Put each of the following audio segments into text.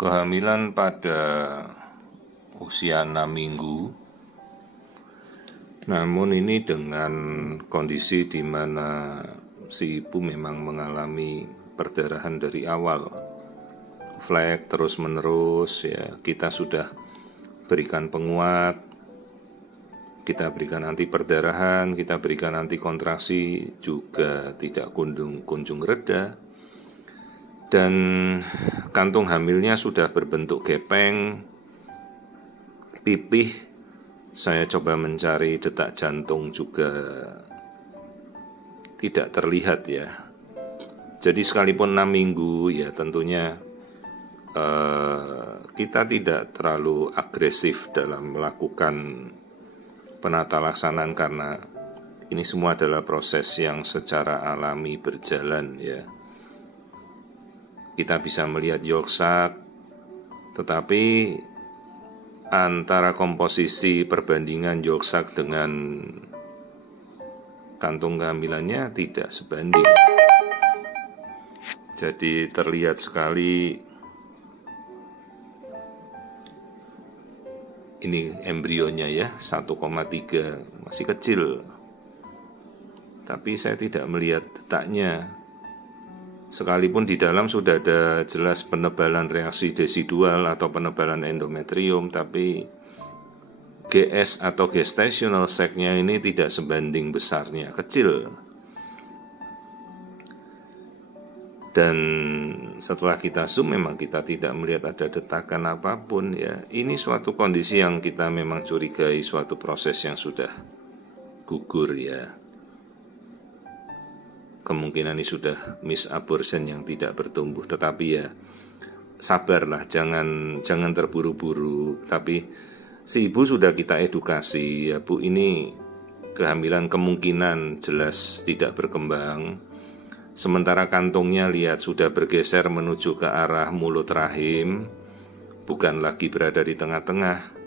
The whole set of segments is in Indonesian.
Kehamilan pada usia 6 minggu, namun ini dengan kondisi di mana si ibu memang mengalami perdarahan dari awal, flek terus menerus ya. Kita sudah berikan penguat, kita berikan anti perdarahan, kita berikan anti kontraksi, juga tidak kunjung reda. Dan kantung hamilnya sudah berbentuk gepeng, pipih. Saya coba mencari detak jantung juga tidak terlihat ya. Jadi sekalipun 6 minggu ya tentunya kita tidak terlalu agresif dalam melakukan penata laksanaan, karena ini semua adalah proses yang secara alami berjalan ya. Kita bisa melihat yolk sac, tetapi antara komposisi perbandingan yolk sac dengan kantung kehamilannya tidak sebanding. Jadi terlihat sekali ini embrionya ya, 1,3, masih kecil. Tapi saya tidak melihat detaknya. Sekalipun di dalam sudah ada jelas penebalan reaksi desidual atau penebalan endometrium, tapi GS atau gestational sac-nya ini tidak sebanding besarnya, kecil. Dan setelah kita zoom memang kita tidak melihat ada detakan apapun ya. Ini suatu kondisi yang kita memang curigai, suatu proses yang sudah gugur ya. Kemungkinan ini sudah misabortion yang tidak bertumbuh, tetapi ya sabarlah, jangan terburu-buru. Tapi si ibu sudah kita edukasi ya, Bu, ini kehamilan kemungkinan jelas tidak berkembang. Sementara kantungnya lihat sudah bergeser menuju ke arah mulut rahim, bukan lagi berada di tengah-tengah.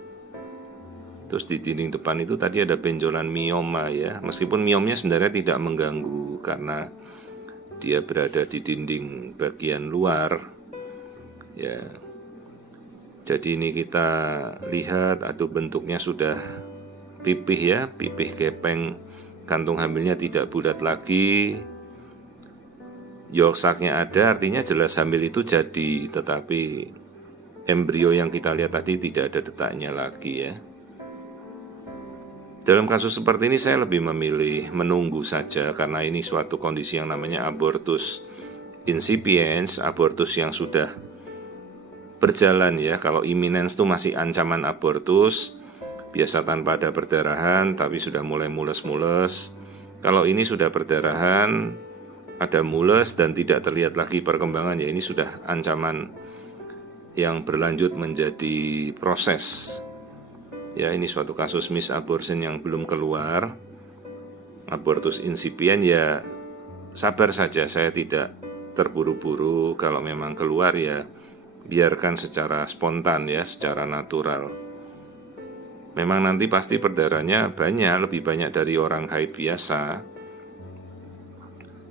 Terus di dinding depan itu tadi ada benjolan mioma ya, meskipun miomnya sebenarnya tidak mengganggu karena dia berada di dinding bagian luar ya. Jadi ini kita lihat, aduh, bentuknya sudah pipih ya, pipih gepeng, kantung hamilnya tidak bulat lagi, yolk sac-nya ada, artinya jelas hamil itu jadi, tetapi embrio yang kita lihat tadi tidak ada detaknya lagi ya. Dalam kasus seperti ini saya lebih memilih menunggu saja, karena ini suatu kondisi yang namanya abortus incipiens, abortus yang sudah berjalan ya. Kalau imminence itu masih ancaman abortus, biasa tanpa ada perdarahan tapi sudah mulai mules-mules. Kalau ini sudah perdarahan, ada mules dan tidak terlihat lagi perkembangan ya, ini sudah ancaman yang berlanjut menjadi proses. Ya, ini suatu kasus misabortion yang belum keluar, abortus incipient ya, sabar saja, saya tidak terburu-buru. Kalau memang keluar ya biarkan secara spontan ya, secara natural. Memang nanti pasti perdarahannya banyak, lebih banyak dari orang haid biasa.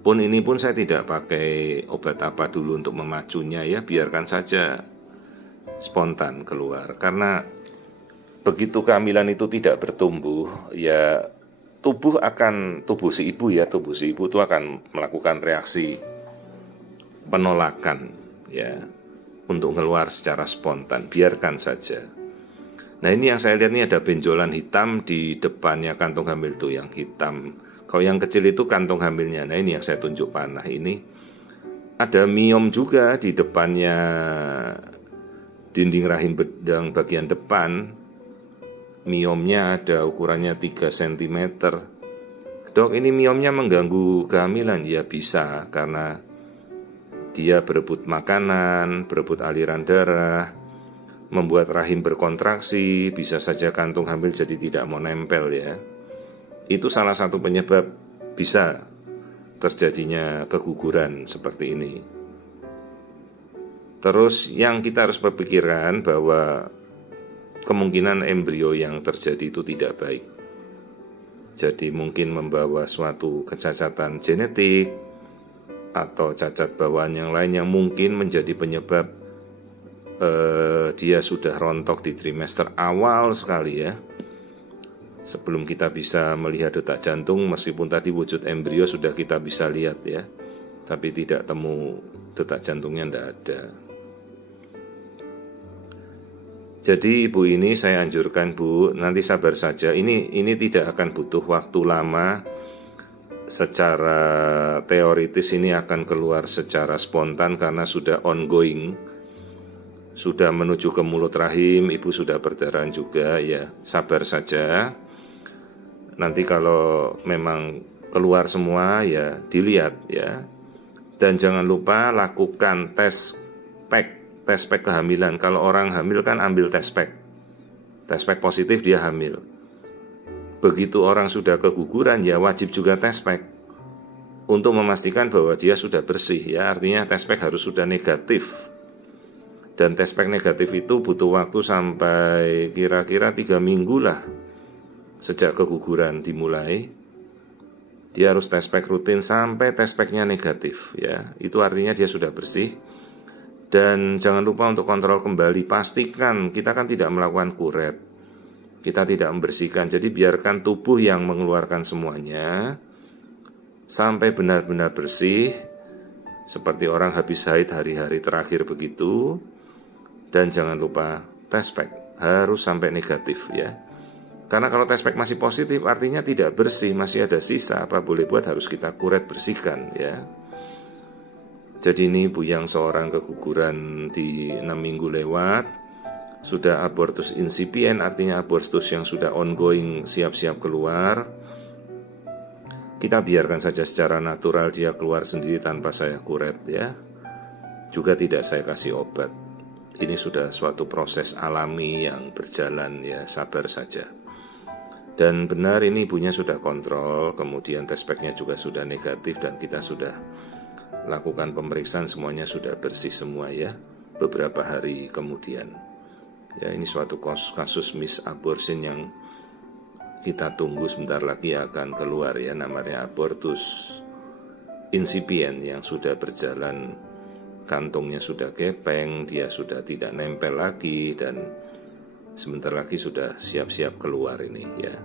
Pun ini pun saya tidak pakai obat apa dulu untuk memacunya ya, biarkan saja spontan keluar. Karena begitu kehamilan itu tidak bertumbuh, ya tubuh si ibu itu akan melakukan reaksi penolakan ya, untuk keluar secara spontan, biarkan saja. Nah, ini yang saya lihat ini ada benjolan hitam di depannya kantung hamil tuh, yang hitam. Kalau yang kecil itu kantung hamilnya. Nah, ini yang saya tunjuk panah ini. Ada miom juga di depannya dinding rahim yang bagian depan. Miomnya ada ukurannya 3 cm. Dok, ini miomnya mengganggu kehamilan? Ya bisa, karena dia berebut makanan, berebut aliran darah, membuat rahim berkontraksi, bisa saja kantung hamil jadi tidak mau nempel ya. Itu salah satu penyebab bisa terjadinya keguguran seperti ini. Terus yang kita harus berpikiran bahwa kemungkinan embrio yang terjadi itu tidak baik. Jadi mungkin membawa suatu kecacatan genetik atau cacat bawaan yang lain yang mungkin menjadi penyebab dia sudah rontok di trimester awal sekali ya. Sebelum kita bisa melihat detak jantung, meskipun tadi wujud embrio sudah kita bisa lihat ya, tapi tidak temu detak jantungnya, tidak ada. Jadi ibu ini saya anjurkan Bu, nanti sabar saja. Ini tidak akan butuh waktu lama. Secara teoritis ini akan keluar secara spontan karena sudah ongoing. Sudah menuju ke mulut rahim, ibu sudah berdarahan juga ya. Sabar saja. Nanti kalau memang keluar semua ya dilihat ya. Dan jangan lupa lakukan tes pack kehamilan. Kalau orang hamil kan ambil tes pack positif dia hamil. Begitu orang sudah keguguran ya wajib juga tes pack untuk memastikan bahwa dia sudah bersih ya. Artinya tes pack harus sudah negatif. Dan tes pack negatif itu butuh waktu sampai kira-kira 3 minggu lah sejak keguguran dimulai. Dia harus tes pack rutin sampai tes packnya negatif ya. Itu artinya dia sudah bersih. Dan jangan lupa untuk kontrol kembali, pastikan kita kan tidak melakukan kuret, kita tidak membersihkan, jadi biarkan tubuh yang mengeluarkan semuanya sampai benar-benar bersih, seperti orang habis haid hari-hari terakhir begitu. Dan jangan lupa tes pack harus sampai negatif ya. Karena kalau tes pack masih positif artinya tidak bersih, masih ada sisa, apa boleh buat harus kita kuret bersihkan ya. Jadi ini ibu yang seorang keguguran di 6 minggu lewat, sudah abortus insipient, artinya abortus yang sudah ongoing, siap-siap keluar. Kita biarkan saja secara natural dia keluar sendiri tanpa saya kuret ya. Juga tidak saya kasih obat. Ini sudah suatu proses alami yang berjalan ya, sabar saja. Dan benar ini ibunya sudah kontrol, kemudian tes packnya juga sudah negatif dan kita sudah lakukan pemeriksaan, semuanya sudah bersih semua ya beberapa hari kemudian ya. Ini suatu kasus misabortion yang kita tunggu sebentar lagi akan keluar ya, namanya abortus insipient yang sudah berjalan, kantongnya sudah gepeng, dia sudah tidak nempel lagi dan sebentar lagi sudah siap-siap keluar ini ya.